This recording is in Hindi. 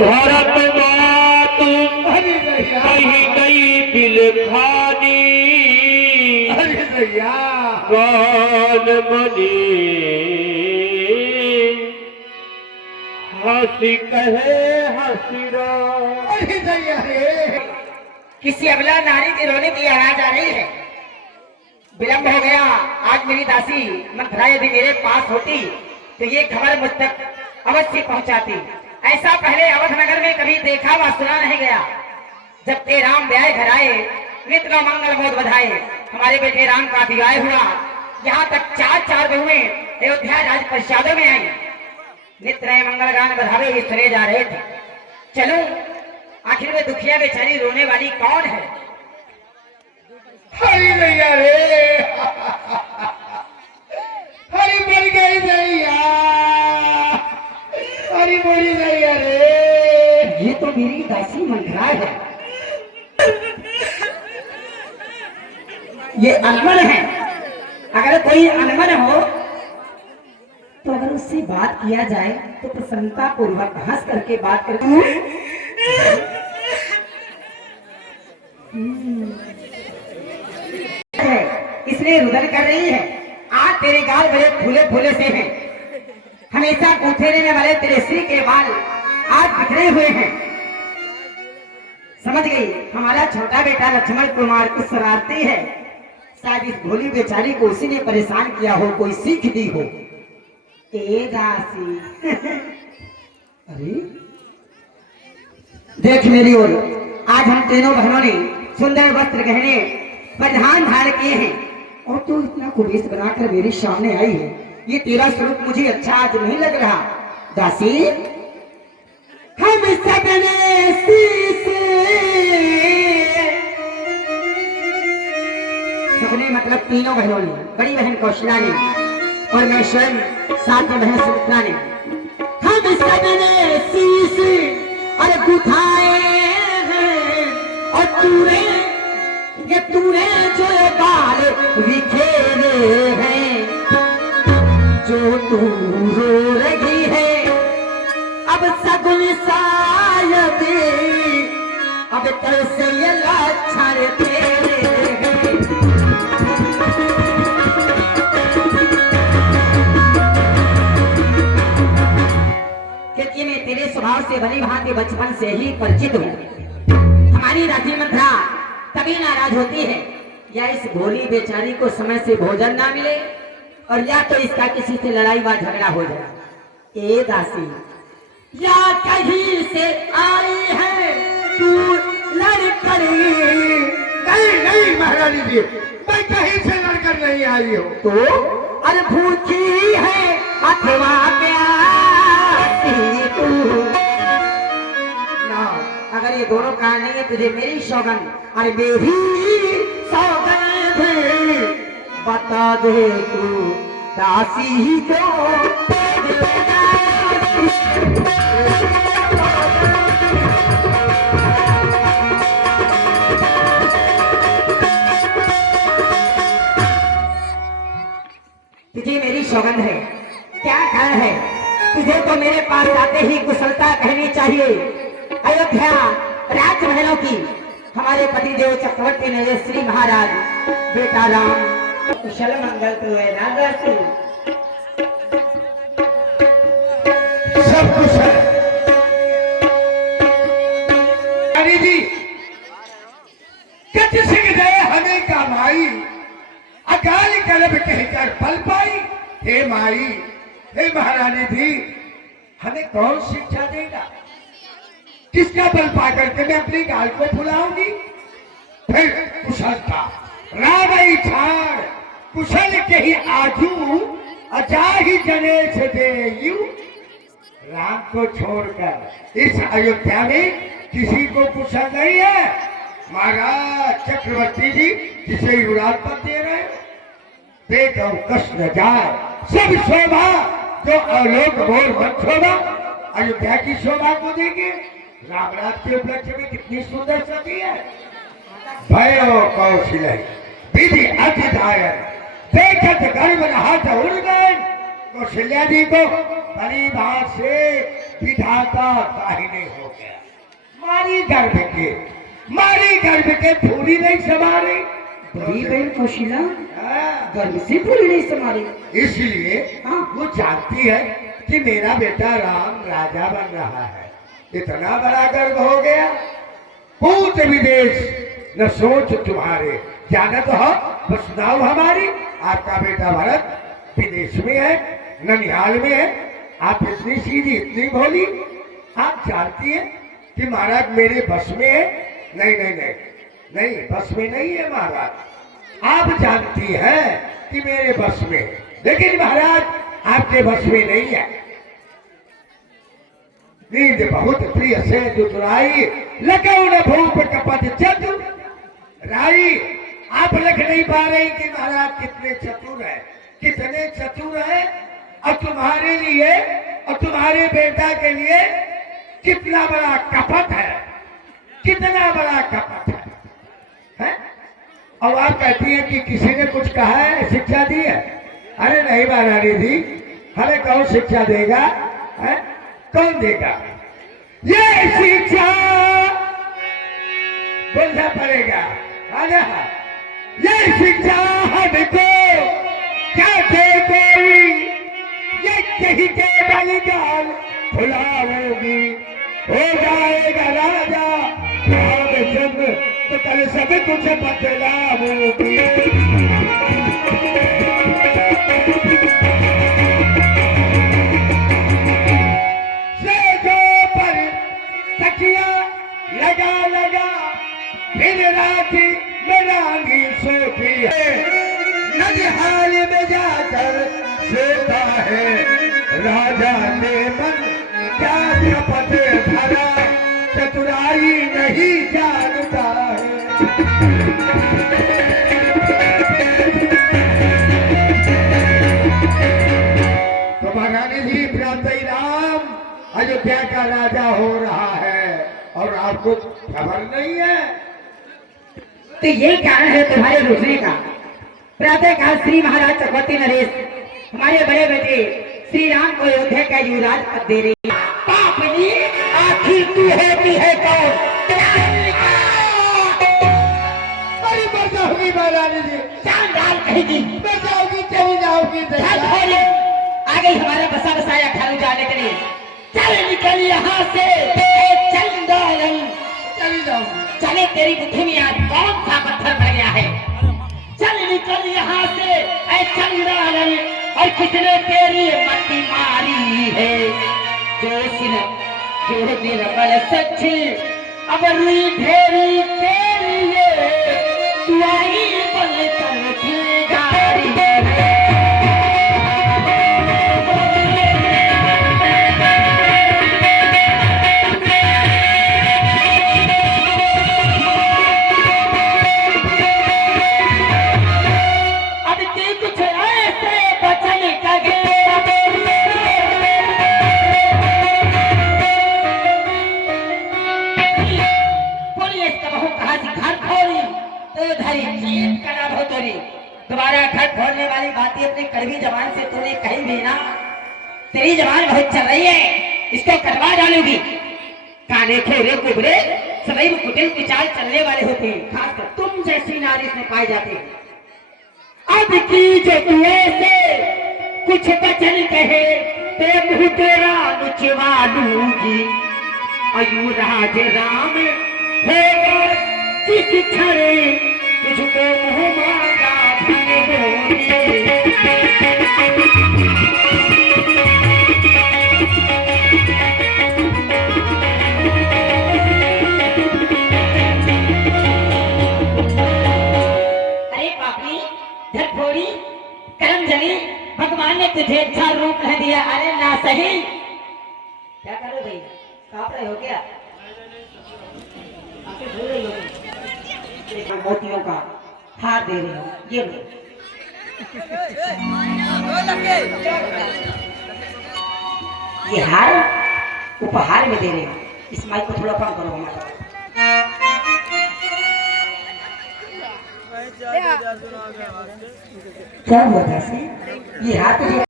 भरत मात कही गई बिलखानी कौन मनी हंसी कहे हंसी रो। किसी अबला नारी के रोने की आवाज आ रही है। विलंब हो गया। आज मेरी दासी मंथरा यदि मेरे पास होती तो ये खबर मुझ तक अवश्य पहुंचाती। ऐसा पहले अवध नगर में कभी देखा व सुना नहीं गया। जब ते राम ब्याह घर आए नित्य का मंगल बहुत बधाए। हमारे बेटे राम का विवाह हुआ। यहाँ तक चार बहुएं अयोध्या राज परिषदों में आई। नित्य नए मंगल गान बधावे ही सुने जा रहे थे। चलो आखिर में दुखिया बेचारी रोने वाली कौन है? हरी नैया रे, हरी मर गई नैया, हरी मरी नैया रे। ये तो मेरी दासी मंथरा है। ये अनमन है। अगर कोई अनमन हो तो अगर उससे बात किया जाए तो प्रसन्नता पूर्वक हंस करके बात करके इसलिए रुदन कर रही है। आज तेरे गाल बड़े फूले फूले से हैं। हमेशा पूछे रहने वाले तेरे सिर के बाल आज बिखरे हुए हैं। समझ गई? हमारा छोटा बेटा लक्ष्मण कुमार कुछ शरारती है। शायद इस भोली बेचारी को उसी ने परेशान किया हो, कोई सीख दी हो। ए दासी अरे देख मेरी ओर। आज हम तीनों बहनों ने सुंदर वस्त्र गहने परिधान धारण किए हैं और तू इतना कुबेश बनाकर मेरे सामने आई है। ये तेरा स्वरूप मुझे अच्छा आज नहीं लग रहा। दासी हम सबने सबने मतलब तीनों बहनों ने, बड़ी बहन कौशला ने और मैं स्वयं साथ में बहन सुमित्रा ने, हम सबने शीश और गुथाए हैं और तूने जो बाल बिखेरे हैं, जो तू रो रही है अब सगुन शायद अब तरसे ये लाचार तेरे हैं। क्योंकि मैं तेरे स्वभाव से भली भांति बचपन से ही परिचित हूँ। हमारी दासी मंथरा तभी नाराज होती है या इस भोली बेचारी को समय से भोजन ना मिले और या तो इसका किसी से लड़ाई व झगड़ा हो जाए। ए दासी या कहीं से आई है तू लड़कर? नहीं महारानी जी, मैं कहीं से लड़कर नहीं आई हूँ। तो अरे भूखी है अथवा प्यासी तू ना। अगर ये दोनों कारण नहीं है तुझे मेरी सौगंध, अरे मेरी सौगंध बता दे तू दासी को। तुझे मेरी सौगंध है। क्या कारण है? तुझे तो मेरे पास आते ही कुशलता कहनी चाहिए। अयोध्या राजमहलों की हमारे पतिदेव चक्रवर्ती ने श्री महाराज बेटा राम कुशल मंगल तो है ना दासी? सब कुशल। रानी जी कच सिंह गए हमें का भाई, अकाल कलब कहकर पल पाई। हे माई, हे महारानी जी, हमें कौन शिक्षा देगा? किसका बल पाकर के मैं अपनी गाल को फुलाऊंगी? फिर कुशलता रावई छाड़ कुशल के ही आजू अजाही जनेश देयु। राम को छोड़कर इस अयोध्या में किसी को कुशल नहीं है। महाराज चक्रवर्ती जी जिसे युवराज पद दे रहे हो, देखो कष्ट न जाए सब शोभा जो अलोक बोल मत शोभा अयोध्या की शोभा को देंगे। रामराज के उपलक्ष्य में कितनी सुंदर सती है। भयो कौशल विधि अति दायर देखत गर्भ हाथ उड़ गए। कौशल्या जी को भली भात से विधाता दाहिने हो गया। मारी गर्भ के पूरी नहीं संभाली। बड़ी बहन कौशिला हाँ, गर्भ से पूरी नहीं संभाली। इसलिए हाँ। वो जानती है कि मेरा बेटा राम राजा बन रहा है। इतना बड़ा गर्व हो गया, पूत विदेश न सोच तुम्हारे, जानत हो वसुधाओ हमारी। आपका बेटा भरत विदेश में है, ननिहाल में है। आप इतनी सीधी इतनी भोली, आप जानती हैं कि महाराज मेरे बस में है। नहीं नहीं नहीं नहीं, बस में नहीं है महाराज। आप जानती हैं कि मेरे बस में है, लेकिन महाराज आपके बस में नहीं है। नींद बहुत प्रिय से दुतुराई, लगे न भूप कपट चतु राई। आप लिख नहीं पा रही कि महाराज कितने चतुर है, कितने चतुर है। और तुम्हारे लिए और तुम्हारे बेटा के लिए कितना बड़ा कपट है, कितना बड़ा कपट है? और आप कहती हैं कि किसी ने कुछ कहा है, शिक्षा दी है? अरे नहीं महारानी जी, हमें कौन शिक्षा देगा है? कौन देगा ये शिक्षा? बोलना पड़ेगा आजा। ये शिक्षा हमको क्या दे कोई, ये कहीं के बलिदान भुलाओगी। हो जाएगा राजा रामचंद्र तो कल सब कुछ बदलाओगी। लगा लगा फिर राती मेरांगी सोती है, ननिहाल में जाकर सोता है। राजा ने मन क्या कपट भरा, चतुराई नहीं जानता है। तो महारानी जी प्रातः राम अयोध्या का राजा हो रहा है और आपको खबर नहीं है। तो ये कारण है तुम्हारे रुकने का। प्रातः काल श्री महाराज चक्रवर्ती नरेश हमारे बड़े बेटे श्री राम को अयोध्या का युवराज पद दे रही है। पापनी आखिर तू होती है कौन? बड़ी बरसा होगी महारानी जी, चांद डाल कहेगी, बचाओगी चली जाओगी। आ गई हमारा बसा बसाया खालू जाने के लिए। चल निकल यहाँ से चंदालन, चली जाओगी। चले तेरी बुद्धि में आज कौन सा पत्थर पड़ गया है? चल निकल यहाँ से ऐ चंदालन, और किसने तेरी मति मारी है? जो निर्बल सच्ची अब रुई ढेरी तेरी ये, तू आई बल कर की गारी है। दोबारा घर खोलने वाली बातें अपनी कड़वी जबान से तूने कही भी ना। तेरी जबान बहुत चल रही है, इसको कटवा डालूंगी। काने खेरे कुबरे सदैव कुटिल की चाल चलने वाले होते हैं, खासकर तुम जैसी नारी में पाए जाते हैं। अब की जो तू ऐसे कुछ बचन कहे ते मुँह तेरा नुचवा लूंगी। अयुराज राम होगा जिस क्षण तुझको मुँह मांगा धन बोलिए। अरे पापी धरफोड़ी करमजनी, भगवान ने तुझे अच्छा रूप नहीं दिया। अरे ना सही, क्या करो भाई, काँप रहे हो क्या? मोतियों का हार दे रही हूँ, ये लो। ये हार उपहार में दे रही हूँ। इस माइक को थोड़ा कम करो हमारा। क्या हुआ था? ये हार तुझे